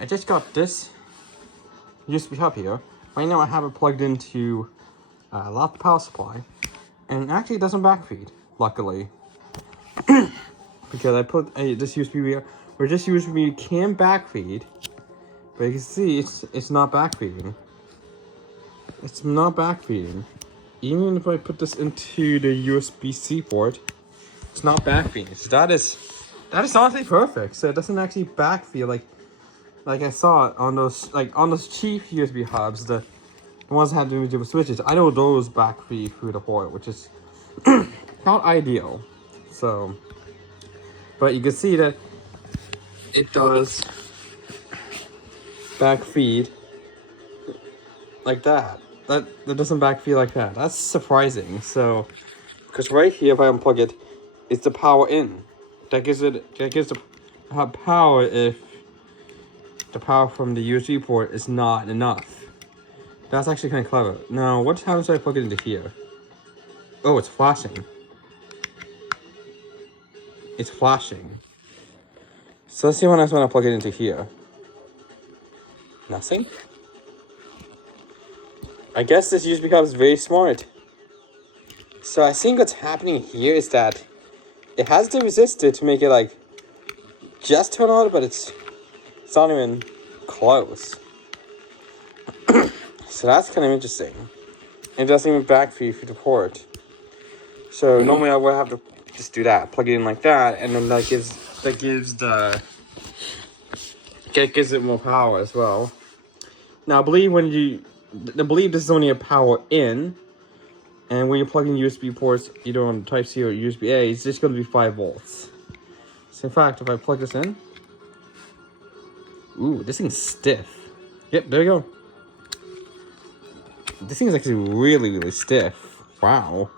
I just got this USB hub here. Right now I have it plugged into a laptop power supply, and actually it doesn't backfeed, luckily. Because I put this USB here, where this USB can backfeed, but you can see it's not backfeeding. It's not backfeeding. Even if I put this into the USB-C port, it's not backfeeding. So that is honestly perfect. So it doesn't actually backfeed like I saw it on those cheap USB hubs, the ones that have the individual switches. I know those backfeed through the port, which is not ideal. So, but you can see that it does backfeed like that. That doesn't backfeed like that. That's surprising. So, because right here, if I unplug it, it's the power in. That gives the power if the power from the USB port is not enough. That's actually kind of clever. Now, what happens if I plug it into here? Oh, it's flashing. It's flashing. So let's see when I want to plug it into here. Nothing? I guess this USB cable is very smart. So I think what's happening here is that it has the resistor to make it like just turn on, but it's not even close. So that's kind of interesting. It doesn't even backfeed through the port. So normally I would have to just do that, plug it in like that, and then that gives it more power as well. Now I believe this is only a power in, and when you plug in USB ports either on Type C or USB A, it's just going to be 5 volts. So in fact, if I plug this in, ooh, this thing's stiff. Yep, there you go. This thing is actually really, really stiff. Wow.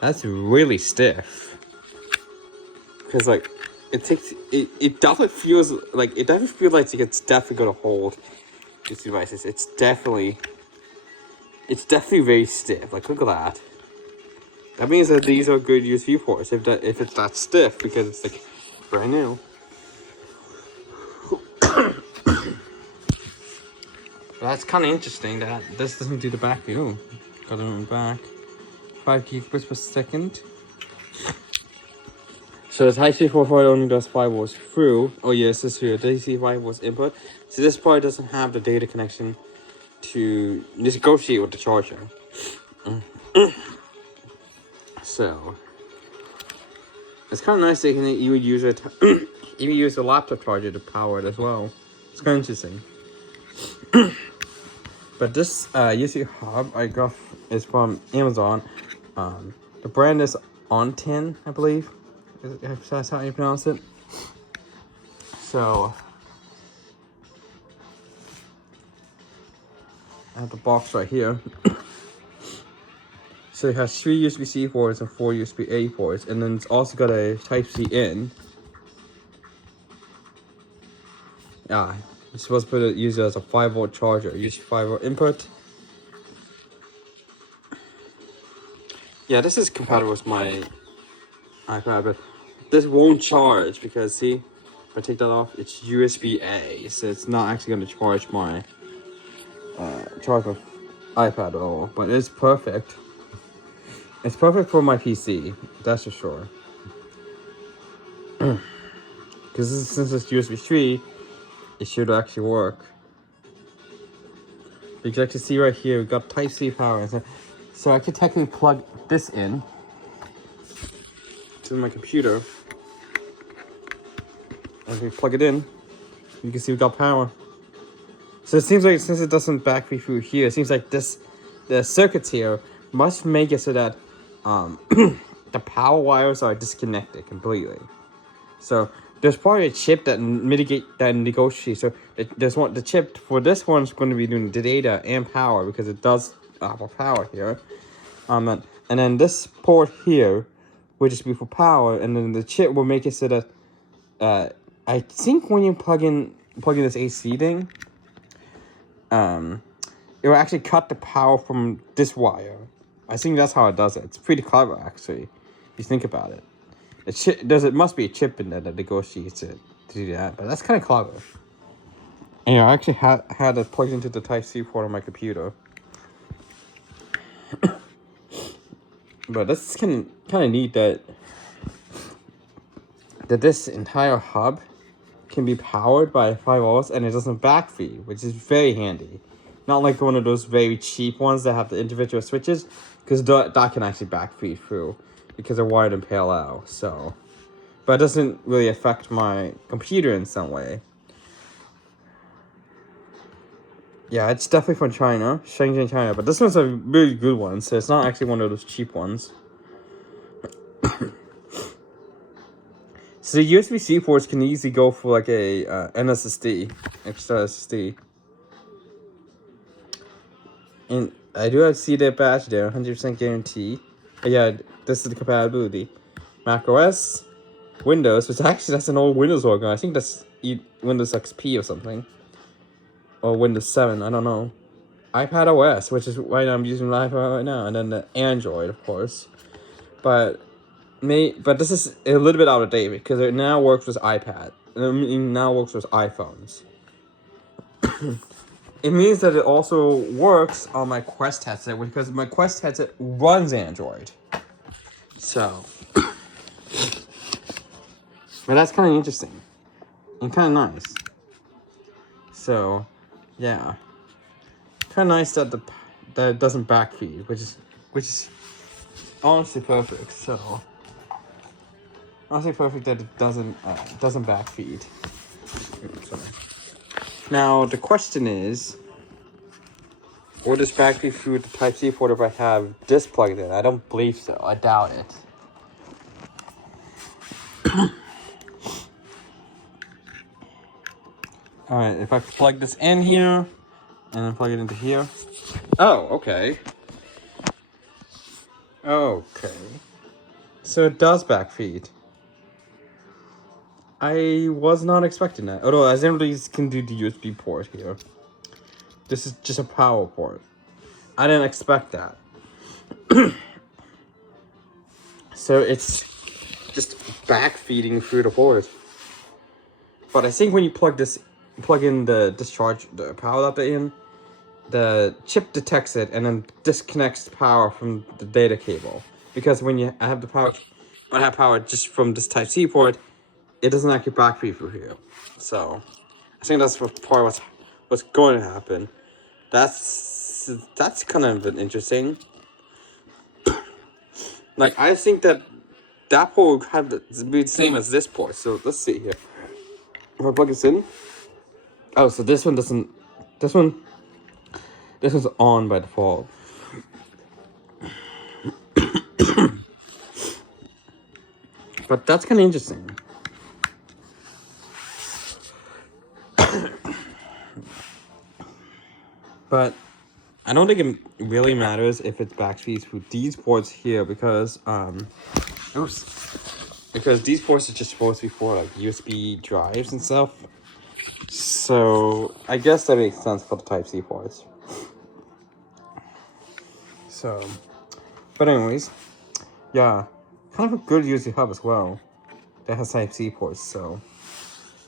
That's really stiff. Because like, it definitely feels like, it's definitely going to hold these devices. It's definitely very stiff. Like, look at that. That means that these are good USB ports if it's that stiff, because it's like brand new. That's kind of interesting that this doesn't do the back view. Got it on back. 5 gigabits per second. So the Type C 4.4 only does 5 volts through. Oh yes, this is here. DC 5 volts input. So this part doesn't have the data connection to negotiate with the charger. So it's kind of nice that you would use it. You would use a laptop charger to power it as well. It's kind of interesting. But this USB hub I got is from Amazon. The brand is On10, I believe. If that's how you pronounce it. So I have the box right here. So it has 3 USB-C ports and 4 USB-A ports, and then it's also got a Type-C in. Yeah, it's supposed to use it as a 5-volt charger. Use 5-volt input. Yeah, this is compatible with my iPad, but this won't charge because, see, if I take that off, it's USB-A, so it's not actually going to charge my iPad at all. But it's perfect. It's perfect for my PC, that's for sure. Because since it's USB 3, it should actually work. You can actually see right here, we've got Type-C power. So I could technically plug this in to my computer. And if we plug it in, you can see we've got power. So it seems like since it doesn't backfeed through here, it seems like the circuits here must make it so that the power wires are disconnected completely. So there's probably a chip that negotiates. So the chip for this one's going to be doing the data and power, because it does have power here. And then this port here will just be for power, and then the chip will make it so that I think when you plug in this AC thing, it will actually cut the power from this wire. I think that's how it does it. It's pretty clever, actually, if you think about it. It must be a chip in there that negotiates it to do that, but that's kind of clever. And yeah, I actually had it plugged into the Type-C port on my computer. But that's kind of neat that this entire hub can be powered by 5 volts and it doesn't backfeed, which is very handy. Not like one of those very cheap ones that have the individual switches, because that can actually backfeed through because they're wired in parallel. So, but it doesn't really affect my computer in some way. Yeah, it's definitely from China, Shenzhen, China. But this one's a really good one, so it's not actually one of those cheap ones. So the USB-C ports can easily go for like a NSSD, extra SSD. And I do have see that patch there, 100% guarantee. Yeah, this is the compatibility. Mac OS, Windows, which actually that's an old Windows logo. I think that's Windows XP or something. Or Windows 7, I don't know. iPad OS, which is why I'm using iPad right now. And then the Android, of course. But this is a little bit out of date because it now works with iPad. It now works with iPhones. It means that it also works on my Quest headset because my Quest headset runs Android. So, but that's kind of interesting and kind of nice. So, yeah, kind of nice that that it doesn't backfeed, which is honestly perfect. So, honestly perfect that it doesn't backfeed. Sorry. Now the question is, will this backfeed through the Type-C port if I have this plugged in? I don't believe so. I doubt it. Alright, if I plug this in here, and then plug it into here. Oh, okay. Okay. So it does backfeed. I was not expecting that. Although, as everybody can do the USB port here. This is just a power port. I didn't expect that. So it's just backfeeding through the port. But I think when you plug in the discharge, the power adapter in, the chip detects it and then disconnects power from the data cable. Because when I have power just from this Type-C port, it doesn't actually backfeed through here. So I think that's part what's going to happen. That's kind of interesting. Like, I think that port would have be the same as this port. So let's see here. If I plug this in. Oh, so this one doesn't. This one's on by default. But that's kind of interesting. But I don't think it really matters if it's backfeeds through these ports here because because these ports are just supposed to be for like USB drives and stuff. So I guess that makes sense for the Type-C ports. So, but anyways, yeah, kind of a good USB hub as well that has Type-C ports. So